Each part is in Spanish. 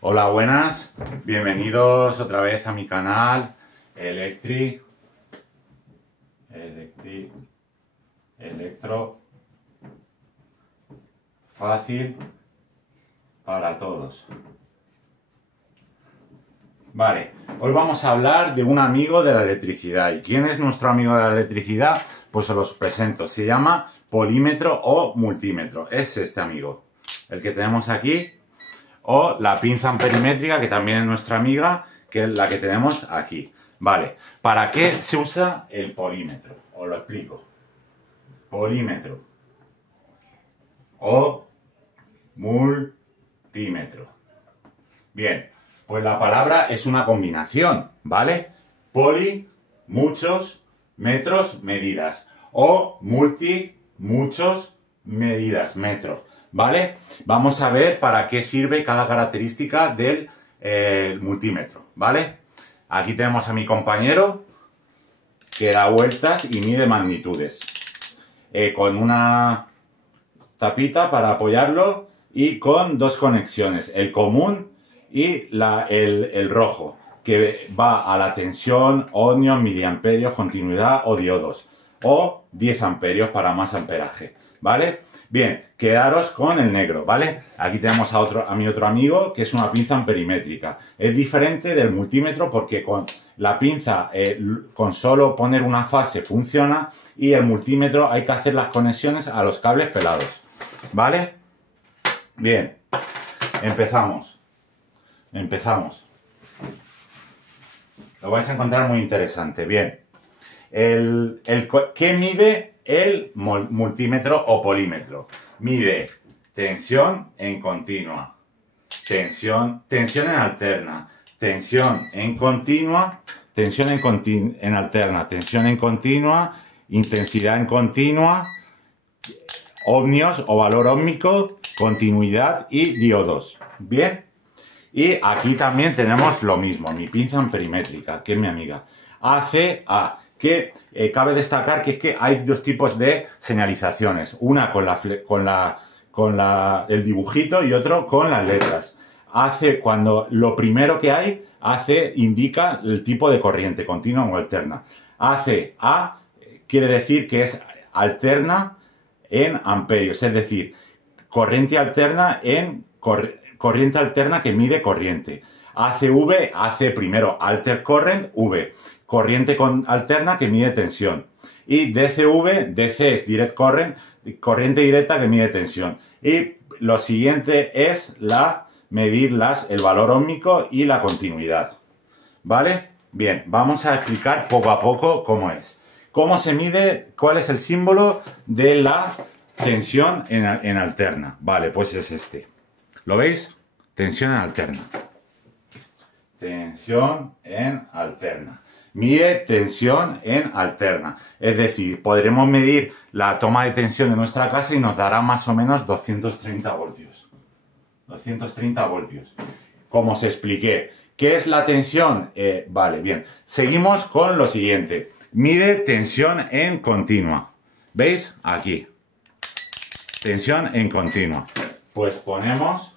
Hola, buenas, bienvenidos otra vez a mi canal Electro Fácil para Todos. Vale, hoy vamos a hablar de un amigo de la electricidad. ¿Y quién es nuestro amigo de la electricidad? Pues os los presento. Se llama polímetro o multímetro. Es este amigo, el que tenemos aquí. O la pinza amperimétrica, que también es nuestra amiga, que es la que tenemos aquí. Vale, ¿para qué se usa el polímetro? Os lo explico. Polímetro o multímetro. Bien, pues la palabra es una combinación, ¿vale? Poli, muchos, metros, medidas. O multi, muchos, medidas, metros. ¿Vale? Vamos a ver para qué sirve cada característica del multímetro, ¿vale? Aquí tenemos a mi compañero que da vueltas y mide magnitudes. Con una tapita para apoyarlo y con dos conexiones, el común y el rojo, que va a la tensión, ohmios, miliamperios, continuidad o diodos, o 10 amperios para más amperaje, ¿vale? Bien, quedaros con el negro, ¿vale? Aquí tenemos a mi otro amigo, que es una pinza amperimétrica. Es diferente del multímetro porque con la pinza, con solo poner una fase funciona, y el multímetro hay que hacer las conexiones a los cables pelados, ¿vale? Bien, empezamos. Lo vais a encontrar muy interesante. Bien, ¿qué mide el multímetro o polímetro? Mide tensión en continua, tensión en alterna, tensión en continua, tensión en alterna, tensión en continua, intensidad en continua, ohmios o valor óhmico, continuidad y diodos. Bien. Y aquí también tenemos lo mismo, mi pinza amperimétrica, que es mi amiga. ACA, que cabe destacar que es que hay dos tipos de señalizaciones. Una con el dibujito y otro con las letras. Cuando lo primero que hay, AC indica el tipo de corriente, continua o alterna. ACA quiere decir que es alterna en amperios, es decir, corriente alterna que mide corriente. ACV, AC primero, alter current, V, corriente alterna que mide tensión. Y DCV, DC es direct current, corriente directa que mide tensión. Y lo siguiente es medir el valor óhmico y la continuidad. ¿Vale? Bien, vamos a explicar poco a poco cómo es. ¿Cómo se mide? ¿Cuál es el símbolo de la tensión en alterna? Vale, pues es este. ¿Lo veis? Tensión en alterna. Tensión en alterna. Mide tensión en alterna. Es decir, podremos medir la toma de tensión de nuestra casa y nos dará más o menos 230 voltios. 230 voltios. Como os expliqué. ¿Qué es la tensión? Vale, bien. Seguimos con lo siguiente. Mide tensión en continua. ¿Veis? Aquí. Tensión en continua. Pues ponemos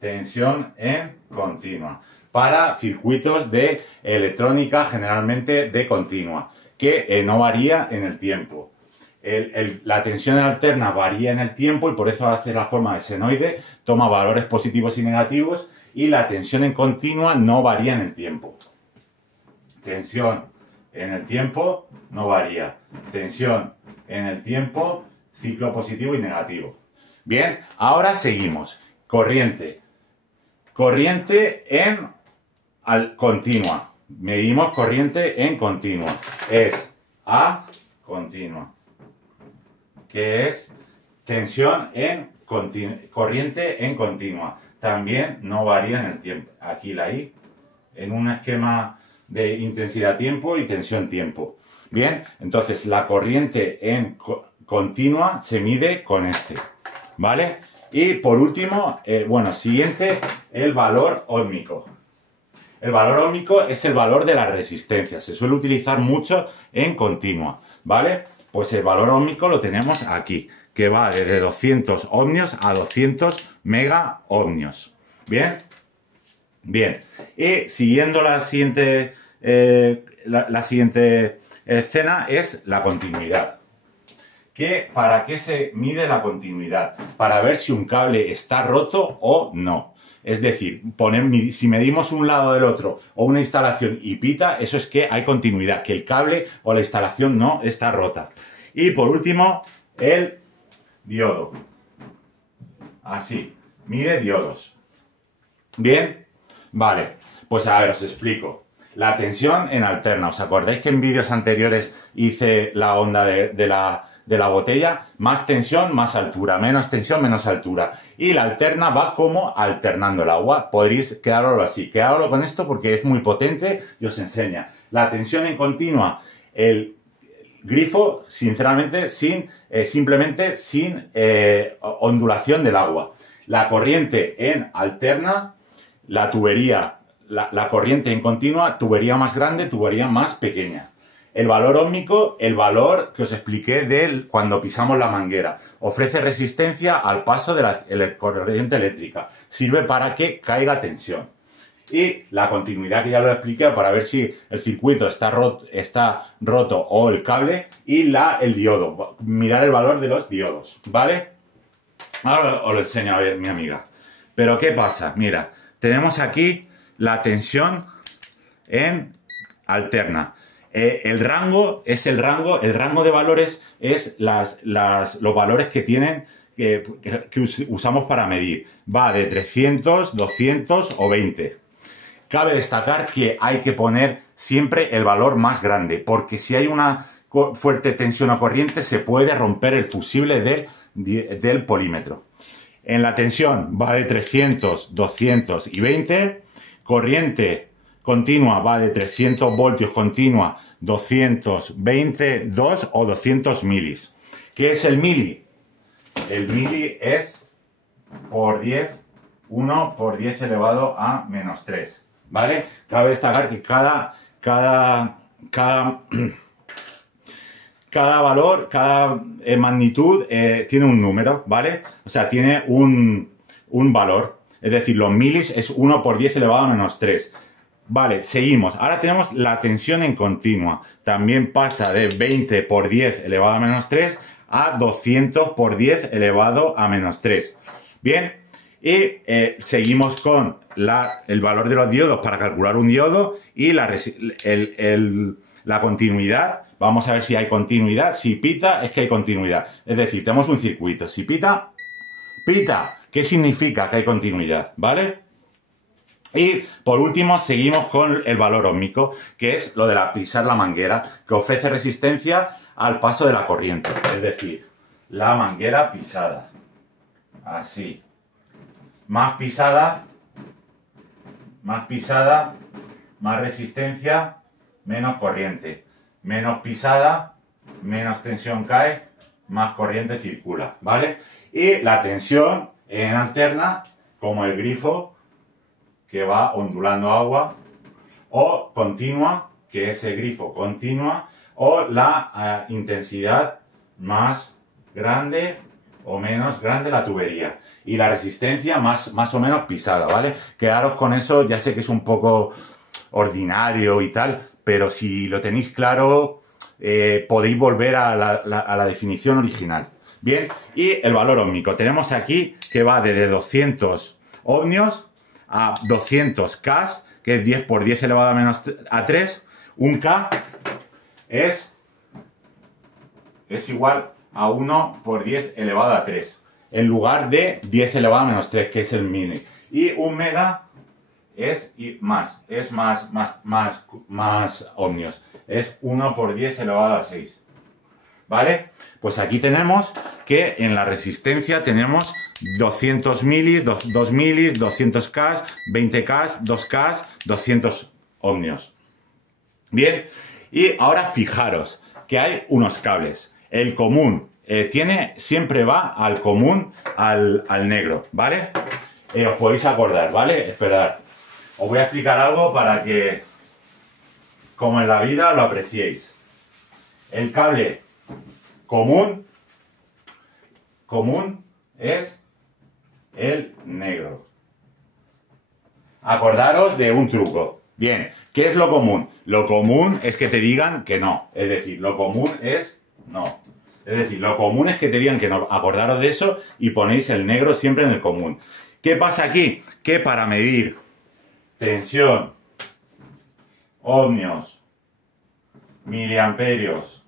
tensión en continua para circuitos de electrónica generalmente de continua, que no varía en el tiempo. La tensión en alterna varía en el tiempo y por eso hace la forma de senoide, toma valores positivos y negativos, y la tensión en continua no varía en el tiempo. Tensión en el tiempo no varía. Tensión en el tiempo, ciclo positivo y negativo. Bien, ahora seguimos. Corriente en continua. Medimos corriente en continua. Es A continua. Que es tensión en corriente en continua. También no varía en el tiempo. Aquí la I, en un esquema de intensidad-tiempo y tensión-tiempo. Bien, entonces la corriente en continua se mide con este. ¿Vale? Y por último, siguiente, el valor óhmico. El valor óhmico es el valor de la resistencia. Se suele utilizar mucho en continua, ¿vale? Pues el valor óhmico lo tenemos aquí, que va desde 200 ohmios a 200 mega ohmios. ¿Bien? Bien, y siguiendo la siguiente, la siguiente escena es la continuidad. ¿Para qué se mide la continuidad? Para ver si un cable está roto o no. Es decir, si medimos un lado del otro o una instalación y pita, eso es que hay continuidad, que el cable o la instalación no está rota. Y por último, el diodo. Así, mide diodos. Bien, vale, pues a ver, os explico. La tensión en alterna. ¿Os acordáis que en vídeos anteriores hice la onda de la botella? Más tensión, más altura. Menos tensión, menos altura. Y la alterna va como alternando el agua. Podréis quedarlo así. Quedarlo con esto porque es muy potente y os enseña. La tensión en continua, el grifo, sinceramente, simplemente sin ondulación del agua. La corriente en alterna, la tubería, la corriente en continua, tubería más grande, tubería más pequeña. El valor óhmico, el valor que os expliqué cuando pisamos la manguera. Ofrece resistencia al paso de la corriente eléctrica. Sirve para que caiga tensión. Y la continuidad, que ya lo expliqué, para ver si el circuito está roto o el cable. Y el diodo. Mirar el valor de los diodos, ¿vale? Ahora os lo enseño, a ver, mi amiga. Pero ¿qué pasa? Mira, tenemos aquí la tensión en alterna. El rango de valores es los valores que tienen, que usamos para medir. Va de 300, 200 o 20. Cabe destacar que hay que poner siempre el valor más grande, porque si hay una fuerte tensión o corriente se puede romper el fusible del polímetro. En la tensión va de 300, 200 y 20. Corriente continua va de 300 voltios continua, 220, 2 o 200 milis. ¿Qué es el mili? El mili es por 10, 1 por 10 elevado a menos 3. ¿Vale? Cabe destacar que cada valor, cada magnitud tiene un número, ¿vale? O sea, tiene un valor. Es decir, los milis es 1 por 10 elevado a menos 3. Vale, seguimos. Ahora tenemos la tensión en continua. También pasa de 20 por 10 elevado a menos 3 a 200 por 10 elevado a menos 3. Bien, y seguimos con el valor de los diodos para calcular un diodo y la continuidad. Vamos a ver si hay continuidad. Si pita, es que hay continuidad. Es decir, tenemos un circuito. Si pita, pita. ¿Qué significa que hay continuidad? ¿Vale? Y por último seguimos con el valor óhmico, que es lo de pisar la manguera, que ofrece resistencia al paso de la corriente. Es decir, la manguera pisada. Así. Más pisada, más resistencia, menos corriente. Menos pisada, menos tensión cae, más corriente circula, ¿vale? Y la tensión en alterna, como el grifo, que va ondulando agua, o continua, que es el grifo continua, o la intensidad más grande o menos grande la tubería. Y la resistencia más o menos pisada, ¿vale? Quedaros con eso, ya sé que es un poco ordinario y tal, pero si lo tenéis claro, podéis volver a la definición original. Bien, y el valor óhmico. Tenemos aquí que va desde 200 ohmios a 200 K, que es 10 por 10 elevado a menos a 3. Un K es igual a 1 por 10 elevado a 3, en lugar de 10 elevado a menos 3, que es el mini. Y un mega es más ohmios. Es 1 por 10 elevado a 6. ¿Vale? Pues aquí tenemos que en la resistencia tenemos 200 milis, 2 milis, 200 K, 20 K, 2 K, 200 ohmios. Bien, y ahora fijaros que hay unos cables. El común siempre va al común, al negro, ¿vale? Os podéis acordar, ¿vale? Esperad. Os voy a explicar algo para que, como en la vida, lo apreciéis. El cable común es el negro. Acordaros de un truco. Bien, ¿qué es lo común? Lo común es que te digan que no. Es decir, lo común es no. Es decir, lo común es que te digan que no. Acordaros de eso y ponéis el negro siempre en el común. ¿Qué pasa aquí? Que para medir tensión, ohmios, miliamperios,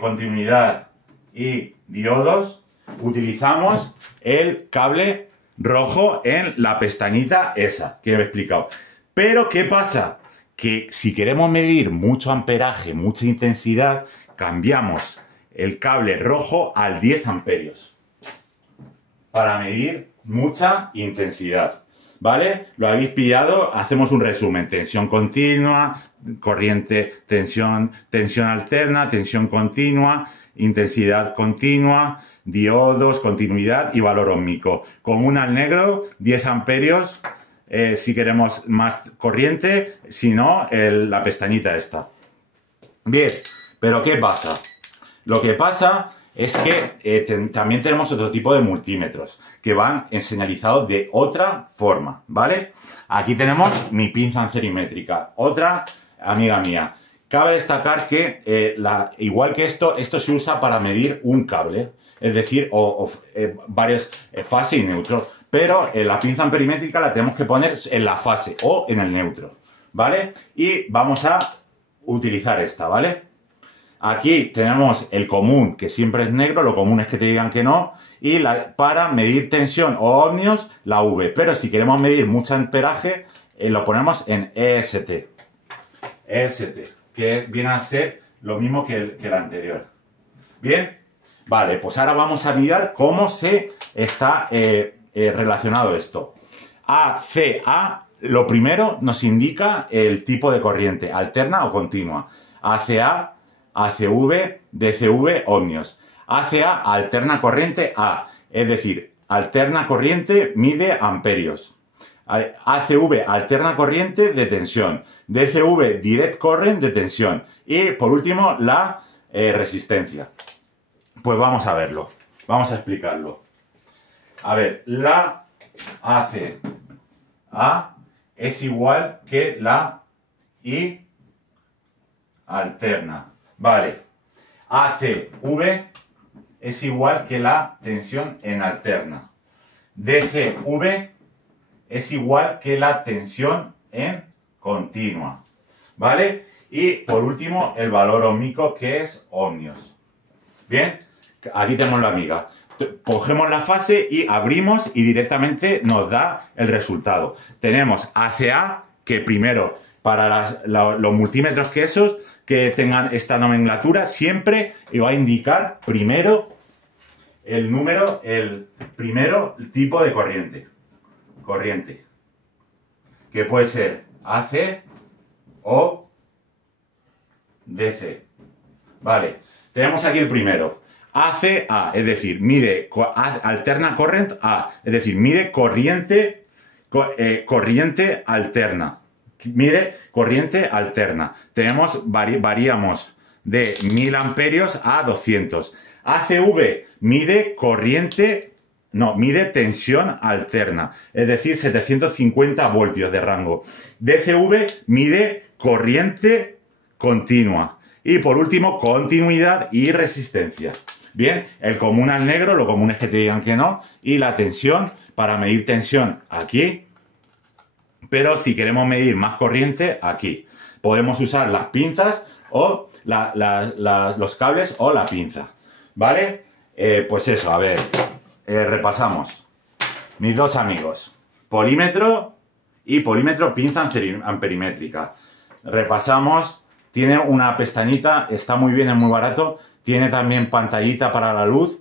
continuidad y diodos, utilizamos el cable rojo en la pestañita esa que he explicado. Pero ¿qué pasa? Que si queremos medir mucho amperaje, mucha intensidad, cambiamos el cable rojo al 10 amperios para medir mucha intensidad. ¿Vale? Lo habéis pillado, hacemos un resumen. Tensión continua, corriente, tensión alterna, tensión continua, intensidad continua, diodos, continuidad y valor óhmico. Común al negro, 10 amperios, si queremos más corriente, si no, la pestañita esta. Bien, pero ¿qué pasa? Lo que pasa es que también tenemos otro tipo de multímetros que van señalizados de otra forma, ¿vale? Aquí tenemos mi pinza ancerimétrica, otra amiga mía. Cabe destacar que, igual que esto se usa para medir un cable, es decir, varios fase y neutro, pero la pinza amperimétrica la tenemos que poner en la fase o en el neutro, ¿vale? Y vamos a utilizar esta, ¿vale? Aquí tenemos el común, que siempre es negro, lo común es que te digan que no, y para medir tensión o ohmios, la V. Pero si queremos medir mucho amperaje, lo ponemos en EST. EST, que viene a ser lo mismo que el anterior. ¿Bien? Vale, pues ahora vamos a mirar cómo se está relacionado esto. ACA, lo primero, nos indica el tipo de corriente, alterna o continua. ACA, ACV, DCV, ohmios. ACA, alterna corriente A, es decir, alterna corriente mide amperios. ACV, alterna corriente de tensión. DCV, direct current de tensión. Y por último, la resistencia. Pues vamos a verlo, vamos a explicarlo. A ver, la ACA es igual que la I alterna. Vale, ACV es igual que la tensión en alterna. DCV es igual que la tensión en continua. ¿Vale? Y por último, el valor óhmico, que es ohmios. Bien, aquí tenemos la amiga. Cogemos la fase y abrimos y directamente nos da el resultado. Tenemos ACA, que primero, para los multímetros que tengan esta nomenclatura, siempre va a indicar primero el tipo de corriente. Que puede ser AC o DC. Vale, tenemos aquí el primero. ACA, es decir, mide alterna current A, es decir, mide corriente alterna. Mide corriente alterna. Variamos de 1000 amperios a 200. ACV mide mide tensión alterna, es decir, 750 voltios de rango. DCV mide corriente continua. Y por último, continuidad y resistencia. Bien, el común al negro, lo común es que te digan que no. Y la tensión, para medir tensión aquí. Pero si queremos medir más corriente, aquí. Podemos usar las pinzas o los cables o la pinza. ¿Vale? Pues eso, a ver. Repasamos. Mis dos amigos. Polímetro y polímetro pinza amperimétrica. Repasamos. Tiene una pestañita, está muy bien, es muy barato. Tiene también pantallita para la luz.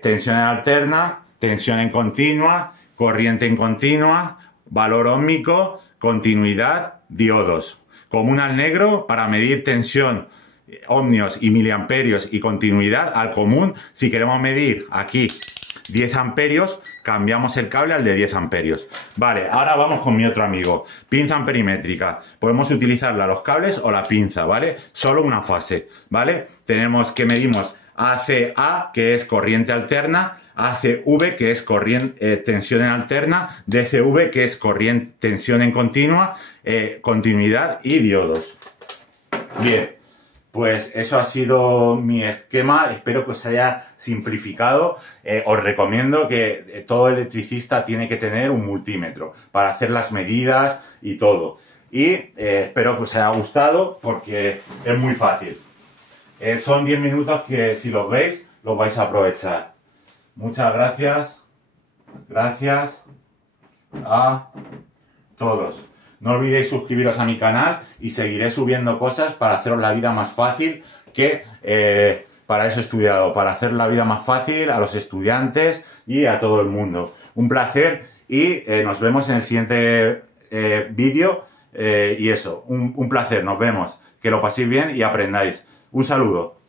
Tensión en alterna, tensión en continua, corriente en continua, valor óhmico, continuidad, diodos. Común al negro para medir tensión, ohmios y miliamperios y continuidad. Al común, si queremos medir aquí 10 amperios, cambiamos el cable al de 10 amperios. Vale, ahora vamos con mi otro amigo. Pinza amperimétrica. Podemos utilizarla los cables o la pinza, ¿vale? Solo una fase, ¿vale? Tenemos que medimos ACA, que es corriente alterna, ACV, que es tensión en alterna, DCV, que es tensión en continua, continuidad y diodos. Bien, pues eso ha sido mi esquema, espero que os haya simplificado. Os recomiendo que todo electricista tiene que tener un multímetro para hacer las medidas y todo. Y espero que os haya gustado porque es muy fácil. Son 10 minutos que si los veis, los vais a aprovechar. Muchas gracias. Gracias a todos. No olvidéis suscribiros a mi canal y seguiré subiendo cosas para haceros la vida más fácil, que para eso he estudiado, para hacer la vida más fácil a los estudiantes y a todo el mundo. Un placer y nos vemos en el siguiente vídeo. Y eso, un placer, nos vemos. Que lo paséis bien y aprendáis. Un saludo.